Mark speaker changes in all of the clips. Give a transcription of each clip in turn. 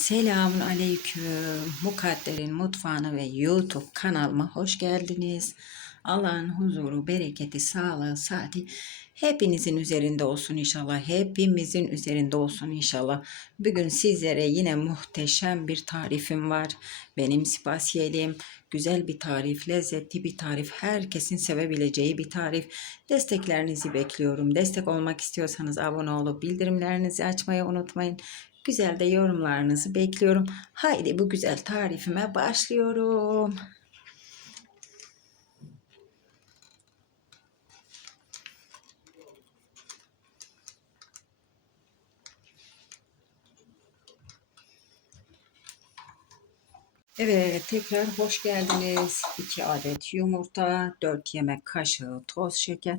Speaker 1: Selamun Aleyküm. Mukadder'in mutfağına ve YouTube kanalıma hoş geldiniz. Allah'ın huzuru, bereketi, sağlığı, saati hepinizin üzerinde olsun inşallah. Hepimizin üzerinde olsun inşallah. Bugün sizlere yine muhteşem bir tarifim var. Benim spasiyelim. Güzel bir tarif, lezzetli bir tarif, herkesin sevebileceği bir tarif. Desteklerinizi bekliyorum. Destek olmak istiyorsanız abone olup bildirimlerinizi açmayı unutmayın. Güzel de yorumlarınızı bekliyorum. Haydi bu güzel tarifime başlıyorum. Evet tekrar hoş geldiniz. 2 adet yumurta, 4 yemek kaşığı toz şeker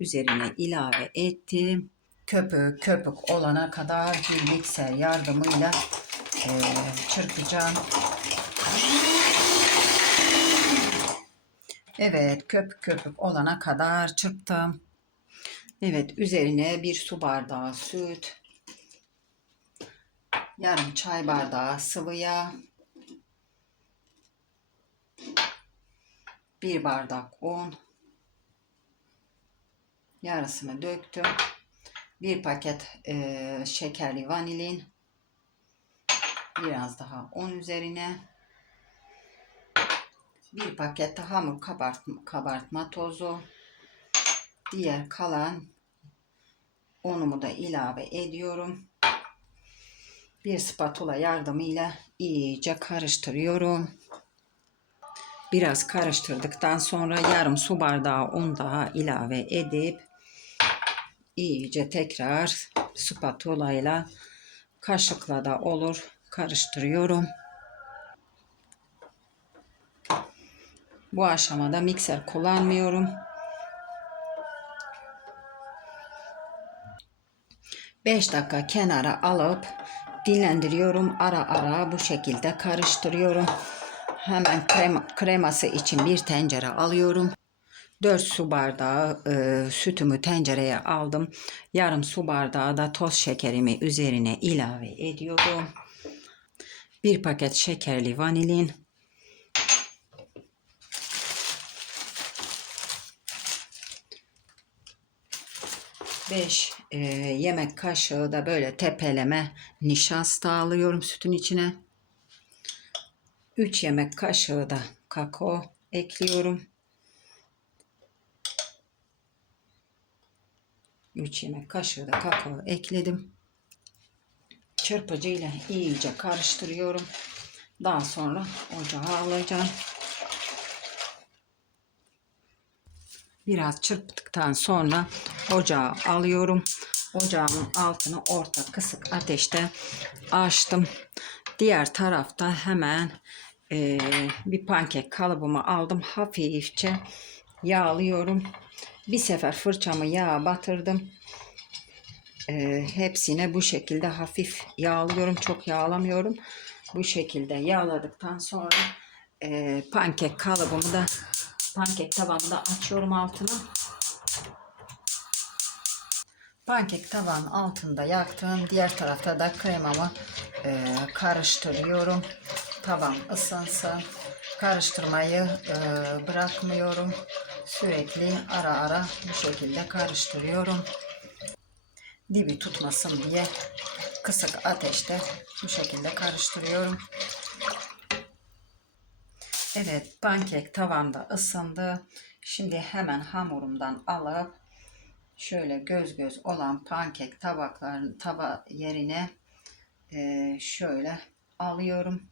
Speaker 1: üzerine ilave ettim. Köpük köpük olana kadar bir mikser yardımıyla e, çırpacağım. Evet köpük köpük olana kadar çırptım. Evet üzerine bir su bardağı süt, yarım çay bardağı sıvı yağ, bir bardak un, yarısını döktüm. Bir paket e, şekerli vanilin, biraz daha un üzerine, bir paket hamur kabartma, kabartma tozu, diğer kalan unumu da ilave ediyorum. Bir spatula yardımıyla iyice karıştırıyorum. Biraz karıştırdıktan sonra yarım su bardağı un daha ilave edip iyice tekrar spatula ile kaşıkla da olur karıştırıyorum. Bu aşamada mikser kullanmıyorum. 5 dakika kenara alıp dinlendiriyorum. Ara ara bu şekilde karıştırıyorum. Hemen krema, kreması için bir tencere alıyorum. 4 su bardağı e, sütümü tencereye aldım. Yarım su bardağı da toz şekerimi üzerine ilave ediyorum. Bir paket şekerli vanilin. Beş e, yemek kaşığı da böyle tepeleme nişasta alıyorum sütün içine. 3 yemek kaşığı da kakao ekliyorum. 3 yemek kaşığı da kakao ekledim. Çırpıcı ile iyice karıştırıyorum. Daha sonra ocağa alacağım. Biraz çırptıktan sonra ocağa alıyorum. Ocağımın altını orta kısık ateşte açtım. Diğer tarafta hemen e, bir pankek kalıbımı aldım. Hafifçe yağlıyorum. Bir sefer fırçamı yağa batırdım. E, hepsine bu şekilde hafif yağlıyorum. Çok yağlamıyorum. Bu şekilde yağladıktan sonra e, pankek kalıbımı da pankek tavamda açıyorum altına. Pankek tavanın altında yaktım. Diğer tarafta da kremamı e, karıştırıyorum. Tavam ısınsın. Karıştırmayı e, bırakmıyorum. Sürekli ara ara bu şekilde karıştırıyorum. Dibi tutmasın diye kısık ateşte bu şekilde karıştırıyorum. Evet pankek tavamda ısındı. Şimdi hemen hamurumdan alıp şöyle göz göz olan pankek tabakların tava yerine e, şöyle alıyorum.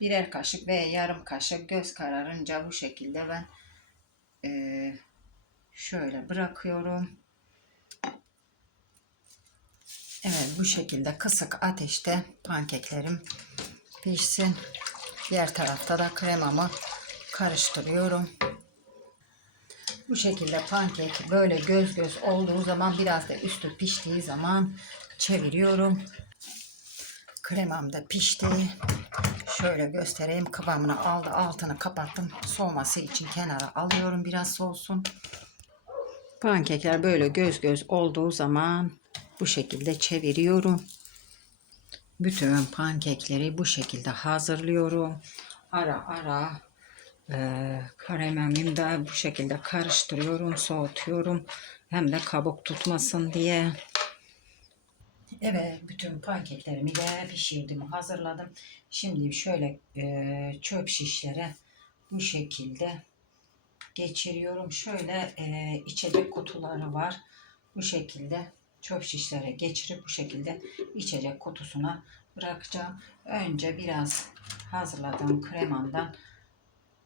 Speaker 1: Birer kaşık veya yarım kaşık göz kararınca bu şekilde ben e, şöyle bırakıyorum. Evet bu şekilde kısık ateşte pankeklerim pişsin. Diğer tarafta da kremamı karıştırıyorum. Bu şekilde pankek böyle göz göz olduğu zaman biraz da üstü piştiği zaman çeviriyorum. Kremam da pişti. Şöyle göstereyim. Kıvamını aldı. Altını kapattım. Soğuması için kenara alıyorum. Biraz soğusun. Pankekler böyle göz göz olduğu zaman bu şekilde çeviriyorum. bütün pankekleri bu şekilde hazırlıyorum. Ara ara e, karamelimi de bu şekilde karıştırıyorum, soğutuyorum. Hem de kabuk tutmasın diye. Evet, bütün pankeklerimi de pişirdim, hazırladım. Şimdi şöyle e, çöp şişlere bu şekilde geçiriyorum. Şöyle e, içecek kutuları var. Bu şekilde çöp şişlere geçirip bu şekilde içecek kutusuna bırakacağım. Önce biraz hazırladığım kremamdan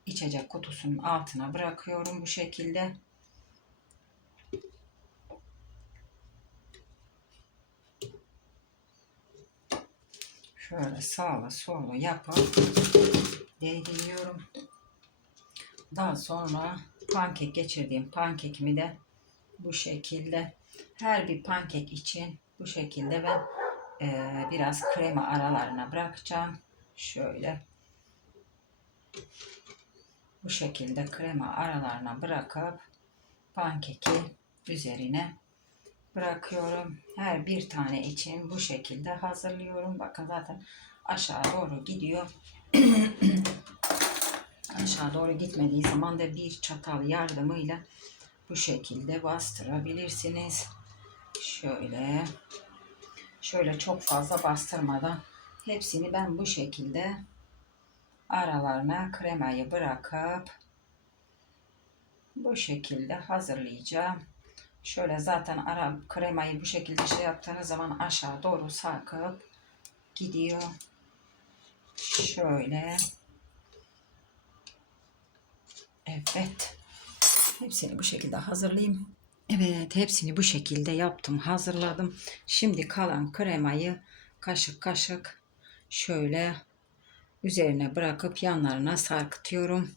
Speaker 1: içecek kutusunun altına bırakıyorum bu şekilde. Şöyle sağlı sollu yapıp değdiriyorum. Daha sonra pankek geçirdiğim pankekimi de bu şekilde her bir pankek için bu şekilde ben e, biraz krema aralarına bırakacağım. Şöyle bu şekilde krema aralarına bırakıp pankeki üzerine bırakıyorum. Her bir tane için bu şekilde hazırlıyorum. Bakın zaten aşağı doğru gidiyor. aşağı doğru gitmediği zaman da bir çatal yardımıyla bu şekilde bastırabilirsiniz. Şöyle şöyle çok fazla bastırmadan hepsini ben bu şekilde aralarına kremayı bırakıp bu şekilde hazırlayacağım. Şöyle zaten ara kremayı bu şekilde şey yaptığınız zaman aşağı doğru sarkıp gidiyor. Şöyle. Evet. Hepsini bu şekilde hazırlayayım. Evet, hepsini bu şekilde yaptım, hazırladım. Şimdi kalan kremayı kaşık kaşık şöyle üzerine bırakıp yanlarına sarkıtıyorum.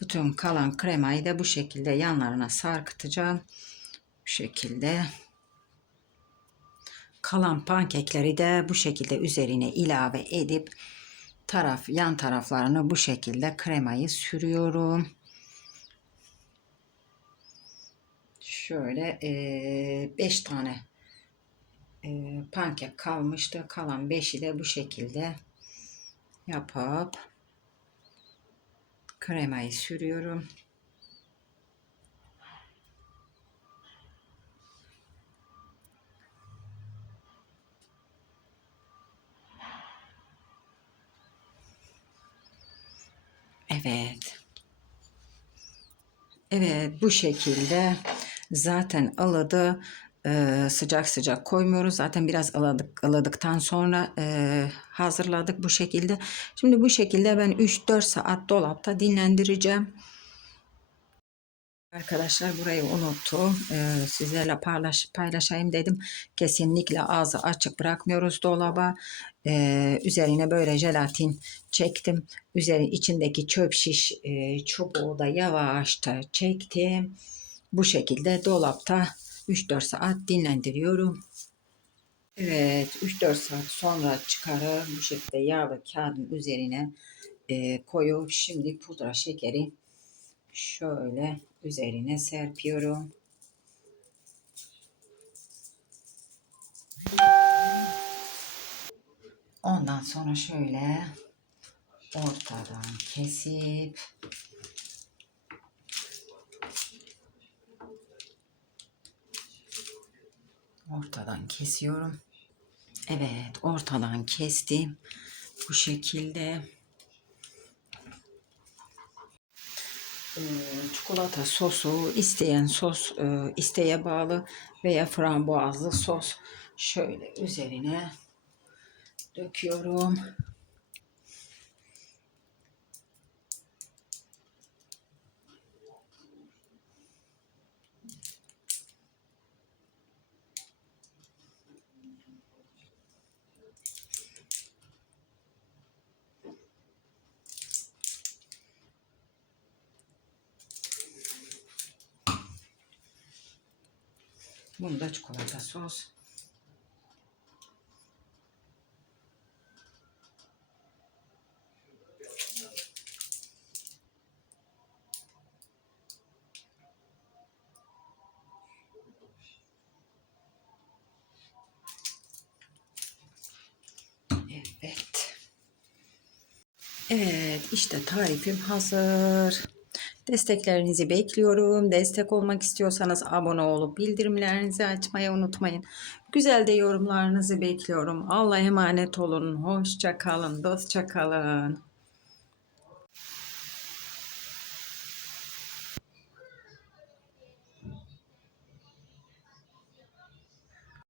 Speaker 1: Bütün kalan kremayı da bu şekilde yanlarına sarkıtacağım. Bu şekilde. Kalan pankekleri de bu şekilde üzerine ilave edip taraf yan taraflarını bu şekilde kremayı sürüyorum. Şöyle 5 e, tane e, pankek kalmıştı. Kalan 5'i de bu şekilde yapıp kremayı sürüyorum. Evet. Evet bu şekilde zaten aladı sıcak sıcak koymuyoruz. Zaten biraz aladık, aladıktan sonra e, hazırladık bu şekilde. Şimdi bu şekilde ben 3-4 saat dolapta dinlendireceğim. Arkadaşlar burayı unuttum. Ee, sizlerle paylaş, paylaşayım dedim. Kesinlikle ağzı açık bırakmıyoruz dolaba. Ee, üzerine böyle jelatin çektim. Üzerine içindeki çöp şiş e, çubuğu da yavaşça çektim. Bu şekilde dolapta 3-4 saat dinlendiriyorum. Evet 3-4 saat sonra çıkarıp bu şekilde yağlı kağıdın üzerine e, koyup şimdi pudra şekeri şöyle üzerine serpiyorum. Ondan sonra şöyle ortadan kesip ortadan kesiyorum. Evet, ortadan kestim. Bu şekilde Ee, çikolata sosu isteyen sos e, isteğe bağlı veya frambuazlı sos şöyle üzerine döküyorum. Bunda çikolata sos. Evet. Evet işte tarifim hazır. Desteklerinizi bekliyorum. Destek olmak istiyorsanız abone olup bildirimlerinizi açmayı unutmayın. Güzel de yorumlarınızı bekliyorum. Allah'a emanet olun. Hoşça kalın, dostça kalın.